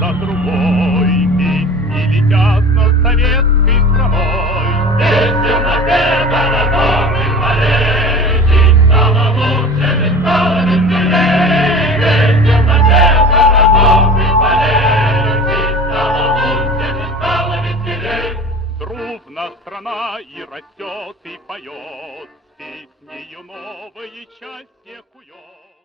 за другой, песни летят над советской страной. Здесь в темноте дорогих полей жить стало лучше, ведь стало веселей. Здесь в темноте дорогих полей жить стало лучше, ведь стало веселей. Дружна страна и растет, и поет, песнею новые счастье кует.